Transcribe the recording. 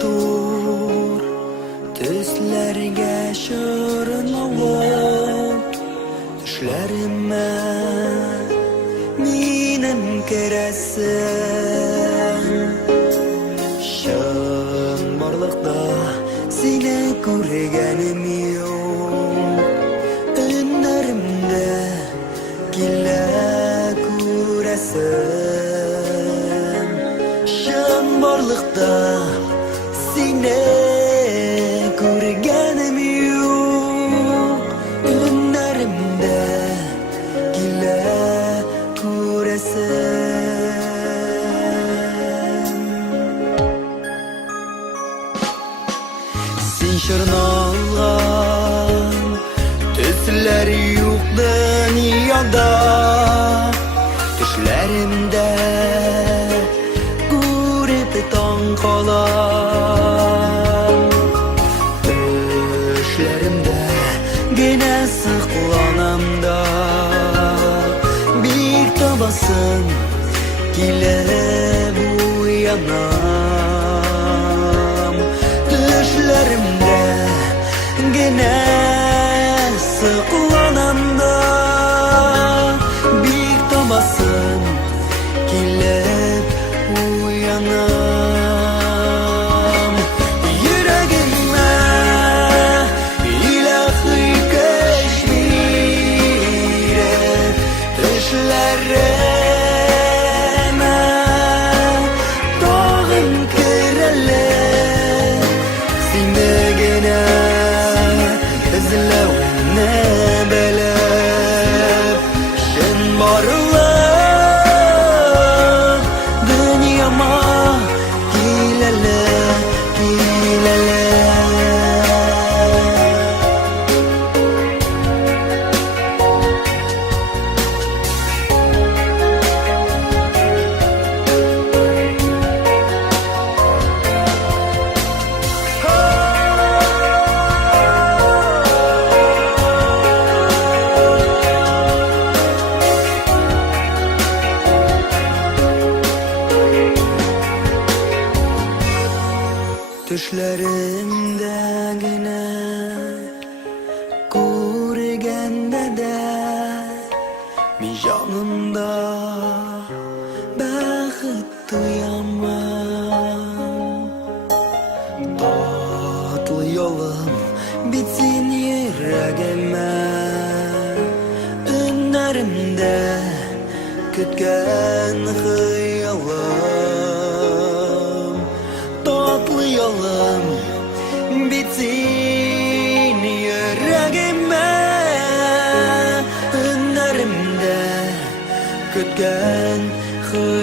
tur Tüslerge şırınavut Düşlerime minin keresin Şın barlıkta seni görgenim yok Önlerimde gille göresin Şın barlıkta seni görgenim yok Önlerimde gille göresin Sen şırın algan Tüsler yok dünyada Düşlerimde görüp tan kalan Düşlerimde gene sıklanam da Bir tabasın gile bu yanam Düşlerimde gene sıklanam da Bir tabasın gelip uyanam Yüreğime ilahi keşfire Düşlerime doğum kirele Sinde gene izlevine belep Şen barla dünyama gilele gilele Düşlerimde gene görgende de min canımda bäxit duyamam Tatlı yolum bitsin yüreğime Önlerimde kütken hıyalım Tatlı yolum bitsin yüreğime Önlerimde kütken hıyalım